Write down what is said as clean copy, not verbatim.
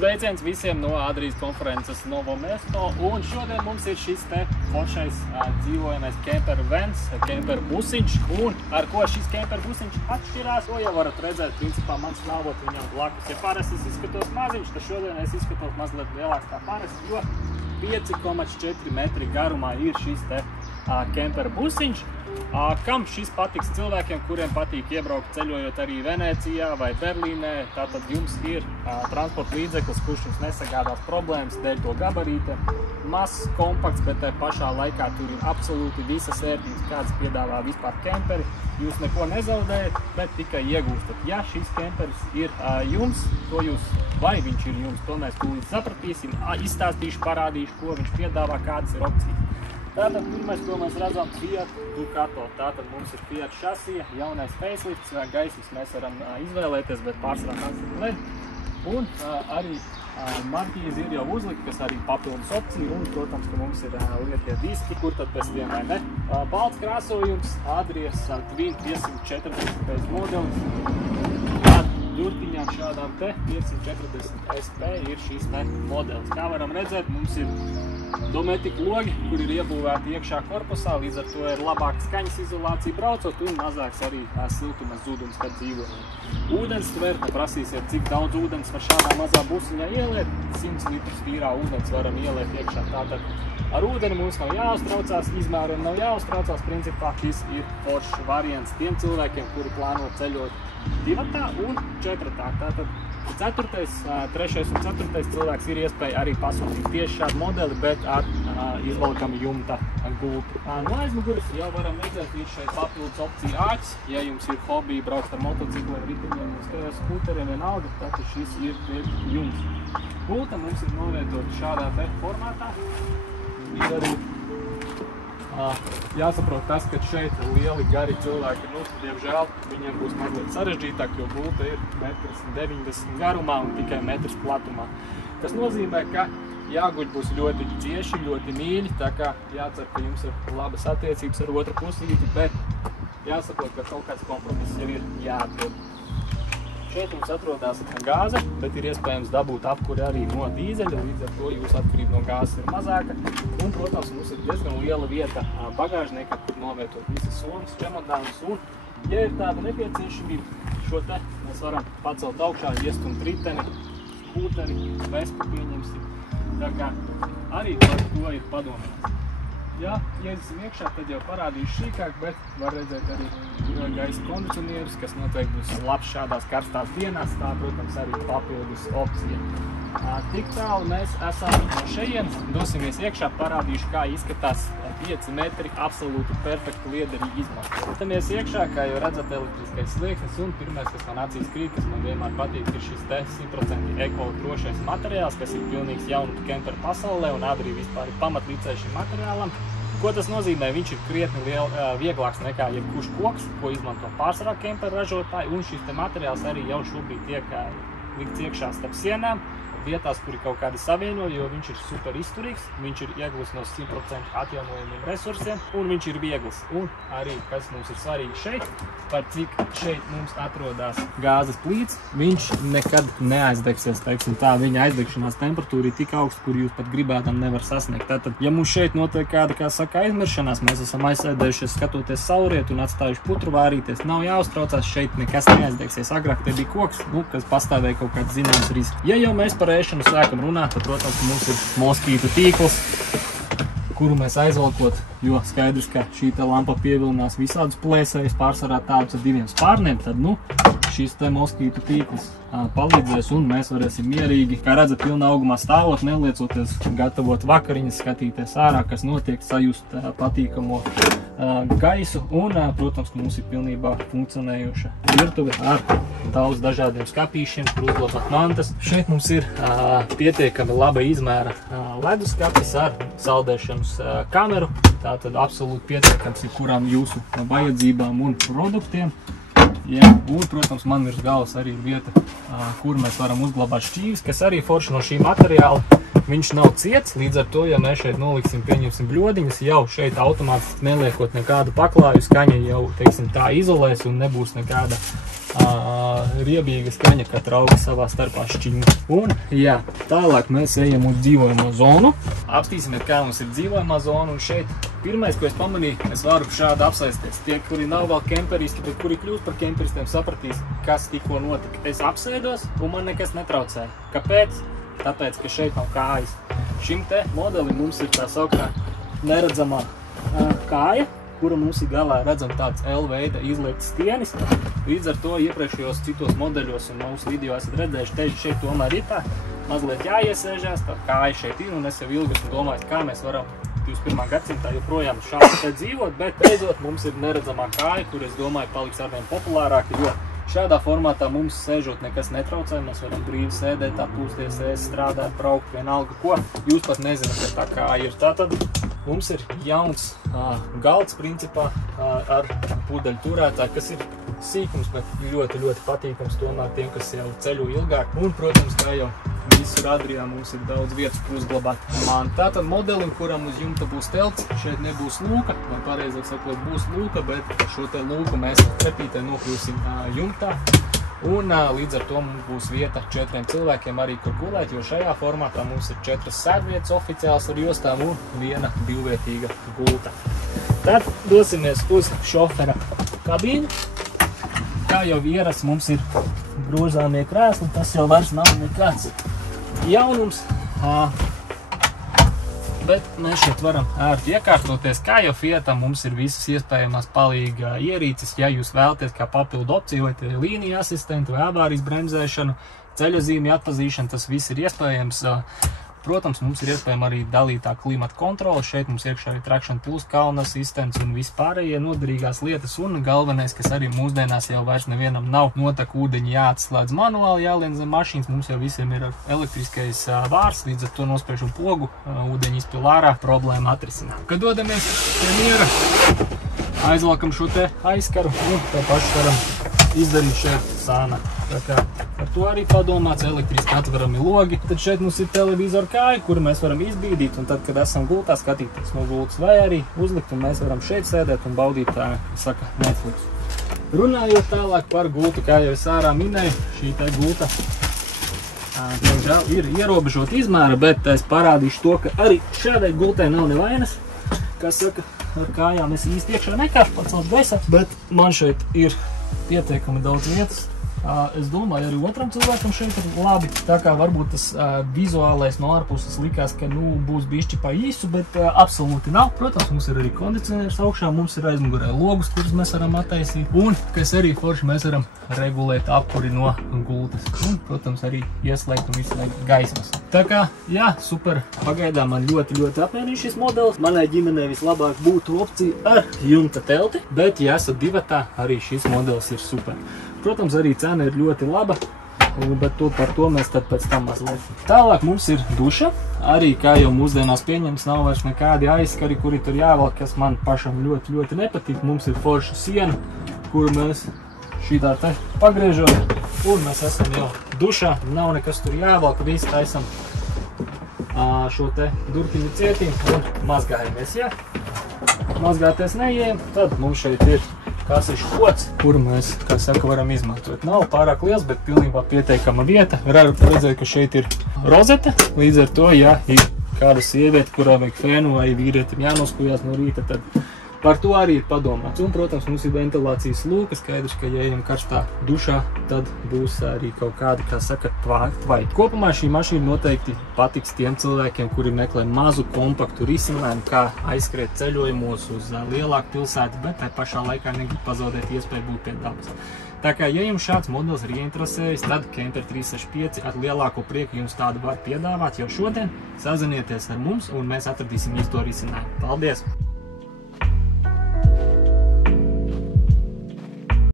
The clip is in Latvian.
Sveiciens visiem no Adrijas konferences Novo Mesto, un šodien mums ir šis te foršais dzīvojamais kemperu vens, kemperu busiņš, un ar ko šis kemperu busiņš atšķirās, to jau varat redzēt, principā man stāvot viņam blakus. Ja parasti es izskatos maziņš, tad šodien es izskatos mazliet lielāks kā parasti, jo 5,4 metri garumā ir šis te kemperu busiņš. Kam šis patiks cilvēkiem, kuriem patīk iebraukt ceļojot arī Venecijā vai Berlīnē, tātad jums ir transporta līdzeklis, kurš jums nesagādās problēmas dēļ to gabarīte. Mazs, kompakts, bet tai pašā laikā tur ir absolūti visas ērtības, kādas piedāvā vispār kemperi. Jūs neko nezaudējat, bet tikai iegūstat. Ja šis kemperis ir jums, to jūs, vai viņš ir jums, to mēs tūlīt sapratīsim, izstāstīšu, parādīšu, ko viņš piedāvā, kādas ir opcijas. Tātad pirmais, ko mēs redzam, Fiat Ducato. Tātad mums ir Fiat šasija, jaunais facelifts, gaismas mēs varam izvēlēties, bet pārsvarā tas ir LED. Un arī marķīzi ir jau uzlikti, kas arī papildus opcija, un, protams, ka mums ir lietie diski, kur tad bez tiem vai ne. Balts krāsojums, Adrijas Twin 540 modelis. Durtiņām šādām te 540 SP ir šīs te modelis. Kā varam redzēt, mums ir Dometic logi, kur ir iebūvēti iekšā korpusā, līdz ar to ir labāka skaņas izolācija braucot un mazāks arī siltuma zudums, kad dzīvojam. Ūdens tverte, prasīsiet, cik daudz ūdens var šādā mazā busiņā ieliet. 100 litrus tīrā ūdens varam ieliet iekšā. Tātad ar ūdeni mums nav jāuztraucās, izmēriem nav jāuztraucās. Principā šis ir foršs variants tiem cilvēkiem, kuri plāno ceļot divatā un četratā. Tātad 4., 3. un 4. cilvēks ir iespēja arī pasūtīt tieši šādu modeli, bet ar izvalkami jumta gultu. No aizmuguras jau varam redzēt, ir šeit papildus opcija āķis. Ja jums ir hobija braukt ar motocikliem, riteņiem un skūteriem vienalga, tad šis ir pie jums. Gulta mums ir novietota šādā te formātā. Ir arī jāsaprot tas, ka šeit lieli gari cilvēki, diemžēl, viņiem būs mazliet sarežģītāk, jo gulta ir 1,90 m garumā un tikai 1 m platumā. Tas nozīmē, ka jāguļ būs ļoti cieši, ļoti mīļi, tā kā jācer, ka jums ir labas attiecības ar otru pusīti, bet jāsaprot, ka kaut kāds kompromiss jau ir jāatrod. Šeit mums atrodas gāze, bet ir iespējams dabūt apkuri arī no dīzeļa, līdz ar to jūsu atkarība no gāzes ir mazāka. Un, protams, mums ir diezgan liela vieta bagāžniekā, kur novietot visas somas, čemodānus. Un, ja ir tāda nepieciešamība, šo te mēs varam pacelt augšā, iestumt riteni, skūteri, vespu pieņemsim. Tā kā arī par to ir padomāts. Ja iesim iekšā, tad jau parādīšu šīkāk, bet var redzēt arī gaisa kondicionierus, kas noteikti būs labs šādās karstās dienās. Tā, protams, arī papildus opcija. Tik tālu mēs esam no šejienes, dosimies iekšā, parādīšu, kā izskatās 5 metri absolūti perfektu liederīgi izmantot. Dodamies iekšā, kā jau redzat, elektriskais slieksnis, un pirmais, kas man acīs krīt, kas man vienmēr patīk, ir šis te 100% ekoloģiskais materiāls, kas ir pilnīgs jaunu kemperu pasaulē, un Adrija vispār ir pamatlicēja šim materiālam. Ko tas nozīmē? Viņš ir krietni vieglāks nekā jebkurš koks, ko izmanto pārsvarā kemperu ražotāji, un šis te materiāls arī jau šobrīd tiek likts iekšā starp sienām, vietās, kur ir kaut kādi savienojumi, jo viņš ir super izturīgs, viņš ir iegūts no 100% atjaunojumiem resursiem, un viņš ir viegls. Un arī, kas mums ir svarīgi šeit, par cik šeit mums atrodas gāzes plīts, viņš nekad neaizdegsies, teiksim tā, viņa aizdegšanās temperatūra ir tik augsta, kur jūs pat gribētam nevar sasniegt. Tātad, ja mums šeit notiek kāda, kā saka, aizmiršanās, mēs esam aizsēdējušies skatoties saulrietu un atstājuši putru vārīties, nav jāuztraucās, šeit nekas neaizdegsies. Agrāk te bija koks, kas pastāvēja kaut kāds zināms risks. Ja jau mēs par ēšanu sākam runāt, tad, protams, mums ir moskītu tīkls, kuru mēs aizvalkot, jo skaidrs, ka šī te lampa pievilinās visādus plēsējus, pārsvarā tādus ar 2 spārniem, tad, šis te moskītu tīkls palīdzēs, un mēs varēsim mierīgi, kā redzat, pilnā augumā stāvot, neliecoties, gatavot vakariņas, skatīties ārā, kas notiek, sajust patīkamo gaisu, un, protams, ka mums ir pilnībā funkcionējuša virtuve ar daudz dažādiem skapīšiem, kur uzlabot mantas. Šeit mums ir pietiekami laba izmēra leduskapis ar saldēšanas kameru, tātad absolūti pietiekams jebkurām jūsu vajadzībām un produktiem. Un, protams, man virs galvas arī ir vieta, kur mēs varam uzglabāt šķīvis, kas arī forši no šī materiāla. Viņš nav ciets, līdz ar to, ja mēs šeit noliksim, pieņemsim bļodiņas, jau šeit automātiski neliekot nekādu paklāju, skaņa jau, teiksim, tā izolēs un nebūs nekāda riebīga skaņa, kā trauki savā starpā šķiņu. Un, jā, tālāk mēs ejam uz dzīvojamo zonu. Apstīsimies, kā mums ir dzīvojamā zona, un šeit pirmais, ko es pamanīju, es varu šādi apsēsties. Tie, kuri nav vēl kemperisti, bet kuri kļūst par kemperistiem, sapratīs, kas tikko notika. Es apsēdos, un man nekas netraucēja. Kāpēc? Tāpēc, ka šeit nav kājas. Šim te modelim mums ir tā sauktā neredzamā kāja, kura mums ir galā redzam tāds L-veida izliekts stienis. Līdz ar to iepriekšējos citos modeļos un mūsu video esat redzējuši, te šeit tomēr ir tā mazliet jāiesēžās, tā kāja šeit ir, un es jau ilgi esmu domājis, kā mēs varam 21. gadsimtā joprojām šādi te dzīvot, bet beidzot mums ir neredzamā kāja, kur es domāju paliks arvien populārāka, jo šādā formātā mums sēžot nekas netraucē, mēs varam brīvi sēdēt, atpūsties, ēst, strādāt, braukt, vienalga ko. Jūs pat nezināt, ka tā kāja ir. Tātad mums ir jauns galds principā ar pudeļu turētāju, kas ir sīkums, bet ļoti, ļoti patīkams tomēr tiem, kas jau ceļo ilgāk. Un, protams, kā jau visur Adrijā mums ir daudz vietas, kur uzglabāt mantu. Tātad modelim, kuram uz jumta būs telts, šeit nebūs lūka, vai pareizāk sakot, būs lūka, bet šo te lūku mēs ar trepītē nokļūsim jumtā. Un līdz ar to mums būs vieta 4 cilvēkiem arī, kur gulēt, jo šajā formātā mums ir 4 sēdvietas oficiāls ar jostām un 1 divvietīga gulta. Tad dosimies uz šofera kabīnu. Kā jau ierasts, mums ir grozāmie krēsli, tas jau vairs nav nekāds jaunums. Bet mēs šeit varam ērti iekārtoties. Kā jau Fiatam mums ir visas iespējamās palīga ierīces, ja jūs vēlaties kā papildu opciju, vai tie līnija asistenti, vai avārijas bremzēšanu, ceļazīmju atpazīšanu, tas viss ir iespējams. Protams, mums ir iespējama arī dalītā klimata kontrole. Šeit mums iekšā ir traction plus, kalna asistents un vispārējie noderīgās lietas. Un galvenais, kas arī mūsdienās jau vairs nevienam nav notek ūdeņi jāatslēdz manuāli, jālien zem mašīnas. Mums jau visiem ir elektriskais vārs, līdz ar to nospiežam pogu, ūdeņi izpil ārā, problēma atrisināt. Kad dodamies pie miera, aizvalkam šo te aizkaru un tā paši varam izdarīt šeit sāna. Tā kā ar to arī padomāts, elektriski atverami logi. Tad šeit mums ir televizora kāja, kuru mēs varam izbīdīt, un tad, kad esam gultā, skatīties no gultas, vai arī uzlikt, un mēs varam šeit sēdēt un baudīt tā, saka, Netflix. Runājot tālāk par gultu, kā jau es ārā minēju, šī te gulta, diemžēl, ir ierobežot izmēra, bet es parādīšu to, ka arī šādai gultē nav nevainas, kas saka, ar kājām es īsti iekšā nekāšu pacelt gaisā, bet man šeit ir pietiekami daudz vietas. Es domāju, arī otram cilvēkam šeit ir labi. Tā kā varbūt tas vizuālais no ārpuses likās, ka būs bišķi pa īsu, bet absolūti nav. Protams, mums ir arī kondicionieris augšā, mums ir aizmugurē logus, kurus mēs varam attaisīt. Un, kas arī forši, mēs varam regulēt apkuri no gultas. Un, protams, arī ieslēgt un izslēgt gaismas. Tā kā, jā, super. Pagaidām man ļoti, ļoti apmienīja šis modelis. Manai ģimenei vislabāk būtu opcija ar jumta telti, bet, ja esat divatā, arī šis modelis ir super. Protams, arī cena ir ļoti laba, bet par to mēs tad pēc tam mazliet. Tālāk mums ir duša. Arī, kā jau mūsdienās pieņems, nav vairs nekādi aizskari, kuri tur jāvelk, kas man pašam ļoti, ļoti nepatīk. Mums ir forša siena, kuru mēs šitā te pagriežam, un mēs esam jau dušā. Nav nekas tur jāvelk, visi taisam šo te durtiņu cietīm un mazgājamies, ja? Mazgāties neejam, tad mums šeit ir kasišu kods, kuru mēs, kā saka, varam izmantot. Nav pārāk liels, bet pilnībā pieteikama vieta. Var redzēt, ka šeit ir rozete. Līdz ar to, ja ir kāda sieviete, kurā vajag fēnu vai vīrietim jānoskujās no rīta, tad par to arī ir padomāts. Un, protams, mums ir ventilācijas lūka. Skaidrs, ka, ja ejam karstā dušā, tad būs arī kaut kādi, kā saka, tvai. Kopumā šī mašīna noteikti patiks tiem cilvēkiem, kuri meklē mazu, kompaktu risinājumu, kā aizskriet ceļojumos uz lielāku pilsētu, bet tai pašā laikā negrib pazaudēt iespēju būt pie dabas. Tā kā, ja jums šāds modelis ir ieinteresējis, tad Kemper 365 ar lielāko prieku jums tādu var piedāvāt jau šodien. Sazinieties ar mums un mēs atradīsim īsto risinājumu. Paldies!